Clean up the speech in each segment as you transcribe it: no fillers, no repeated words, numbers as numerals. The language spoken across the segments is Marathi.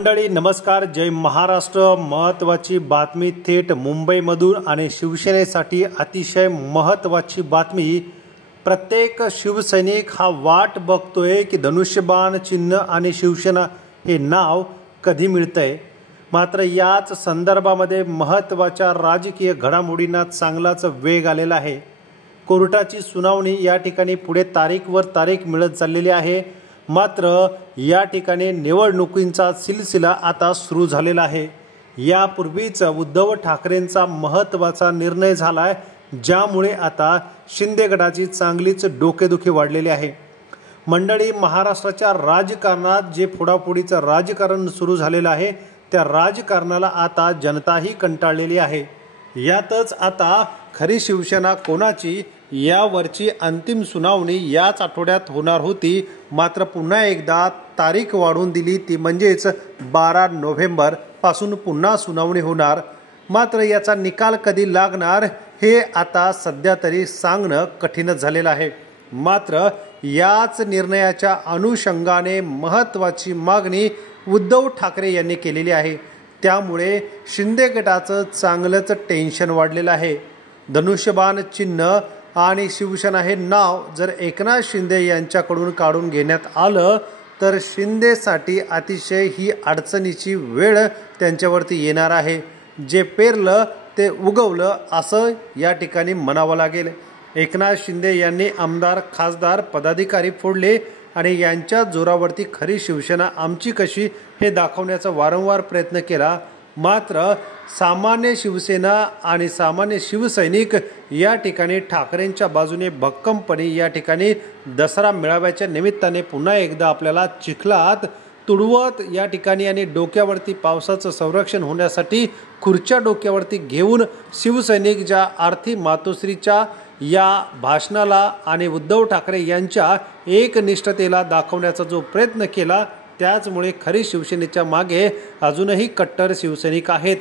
मंडळी नमस्कार, जय महाराष्ट्र। महत्त्वाची बातमी थेट मुंबईमधून आणि शिवसेनेसाठी अतिशय महत्त्वाची बातमी। प्रत्येक शिवसैनिक हा वाट बघतोय की धनुष्यबाण चिन्ह आणि शिवसेना हे नाव कधी मिळतंय। मात्र याच संदर्भामध्ये महत्त्वाच्या राजकीय घडामोडींना चांगलाच वेग आलेला आहे। कोर्टाची सुनावणी या ठिकाणी पुढे तारीखवर तारीख मिळत चाललेली आहे। मात्र या ठिकाणी निवडणुकींचा सिलसिला आता सुरू झालेला आहे। यापूर्वीच उद्धव ठाकरेंचा महत्त्वाचा निर्णय झालाय, ज्यामुळे आता शिंदे गटाची चांगलीच डोकेदुखी वाढलेली आहे। मंडळी, महाराष्ट्राच्या राजकारणात जे फोडाफोडीचं राजकारण सुरू झालेलं आहे, त्या राजकारणाला आता जनताही कंटाळलेली आहे। यातच आता खरी शिवसेना कोणाची यावरची अंतिम सुनावणी याच आठवड्यात होणार होती। मात्र पुन्हा एकदा तारीख वाढवून दिली, ती म्हणजेच 12 नोव्हेंबर पासून पुन्हा सुनावणी होणार। मात्र याचा निकाल कधी लागणार हे आता सध्या तरी सांगणं कठीणच झालेलं आहे। मात्र याच निर्णयाच्या अनुषंगाने महत्त्वाची मागणी उद्धव ठाकरे यांनी केलेली आहे। त्यामुळे शिंदे गटाचं चांगलंच टेन्शन वाढलेलं आहे। धनुष्यबाण चिन्ह आणि शिवसेना हे नाव जर एकनाथ शिंदे यांच्याकडून काढून घेण्यात आलं तर शिंदेसाठी अतिशय ही अडचणीची वेळ त्यांच्यावरती येणार आहे। जे पेरलं ते उगवलं असं या ठिकाणी म्हणावं लागेल। एकनाथ शिंदे यांनी आमदार, खासदार, पदाधिकारी फोडले आणि यांच्या जोरावरती खरी शिवसेना आमची कशी हे दाखवण्याचा वारंवार प्रयत्न केला। मात्र सामान्य शिवसेना आणि सामान्य शिवसैनिक या ठिकाणी ठाकरेंच्या बाजूने भक्कमपणे या ठिकाणी दसरा मेळाव्याच्या निमित्ताने पुन्हा एकदा आपल्याला चिखलात तुडवत या ठिकाणी आणि डोक्यावरती पावसाचं संरक्षण होण्यासाठी खुर्च्या डोक्यावरती घेऊन शिवसैनिक ज्या आरती मातोश्रीच्या या भाषणाला आणि उद्धव ठाकरे यांच्या एकनिष्ठतेला दाखवण्याचा जो प्रयत्न केला, त्याचमुळे खरी शिवसेनेच्या मागे अजूनही कट्टर शिवसैनिक आहेत।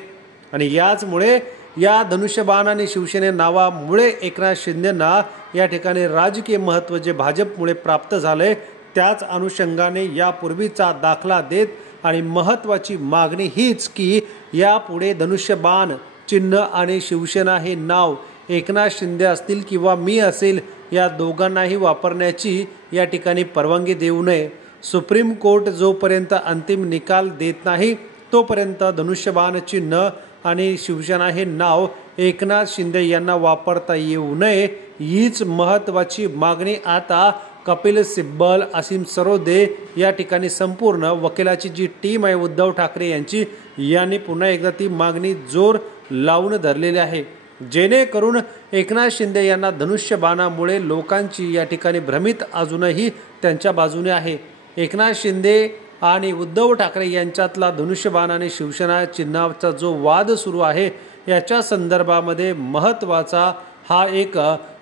आणि याचमुळे या धनुष्यबाण आणि शिवसेने नावामुळे एकनाथ शिंदेंना या ठिकाणी राजकीय महत्त्व जे भाजपमुळे प्राप्त झाले, त्याच अनुषंगाने यापूर्वीचा दाखला देत आणि महत्त्वाची मागणी हीच की यापुढे धनुष्यबाण चिन्ह आणि शिवसेना हे नाव एकनाथ शिंदे असतील किंवा मी असेल, या दोघांनाही वापरण्याची या ठिकाणी परवानगी देऊ नये। सुप्रीम कोर्ट जोपर्यंत अंतिम निकाल देत नाही तोपर्यंत धनुष्यबाण चिन्ह आणि शिवसेना हे नाव एकनाथ शिंदे यांना वापरता येऊ नये, हीच महत्त्वाची मागणी आता कपिल सिब्बल, असीम सरोदे या ठिकाणी संपूर्ण वकिलाची जी टीम आहे उद्धव ठाकरे यांची, यांनी पुन्हा एकदा ती मागणी जोर लावून धरलेली आहे। जेणेकरून एकनाथ शिंदे यांना धनुष्यबाणामुळे लोकांची या ठिकाणी भ्रमित अजूनही त्यांच्या बाजूने आहे। एकनाथ शिंदे आणि उद्धव ठाकरे यांच्यातला धनुष्यबाण आणि शिवसेना चिन्हाचा जो वाद सुरू आहे, याच्या संदर्भामध्ये महत्त्वाचा हा एक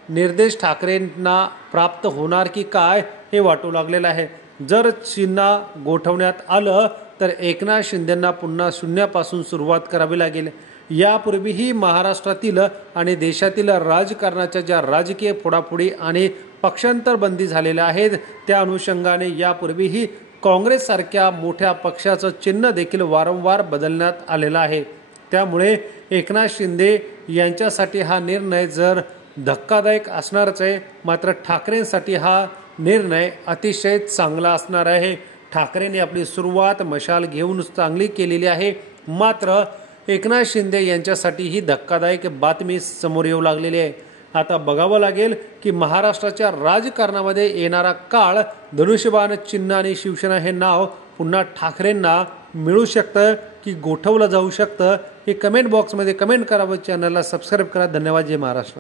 निर्देश ठाकरेंना प्राप्त होणार की काय हे वाटू लागलेलं आहे। जर चिन्ह गोठवण्यात आलं तर एकनाथ शिंदेंना पुन्हा शून्यापासून सुरुवात करावी लागेल। यापूर्वीही महाराष्ट्रातील आणि देशातील राजकारणाच्या ज्या राजकीय फोडाफोडी आणि पक्षांतर बंदी झालेल्या आहेत, त्या अनुषंगाने यापूर्वीही काँग्रेससारख्या मोठ्या पक्षाचं चिन्ह देखील वारंवार बदलण्यात आलेलं आहे। त्यामुळे एकनाथ शिंदे यांच्यासाठी हा निर्णय जर धक्कादायक असणारच आहे, मात्र ठाकरेंसाठी हा निर्णय अतिशय चांगला असणार आहे। ठाकरेंनी आपली सुरुवात मशाल घेऊन चांगली केलेली आहे, मात्र एकनाथ शिंदे यांच्यासाठी ही धक्कादायक बातमी समोर येऊ लागलेली आहे। आता बघावं लागेल की महाराष्ट्राच्या राजकारणामध्ये येणारा काळ धनुष्यबाण चिन्ह आणि शिवसेना हे नाव पुन्हा ठाकरेंना मिळू शकतं की गोठवलं जाऊ शकतं, हे कमेंट बॉक्समध्ये कमेंट करावं। चॅनलला सबस्क्राईब करा। धन्यवाद। जय महाराष्ट्र।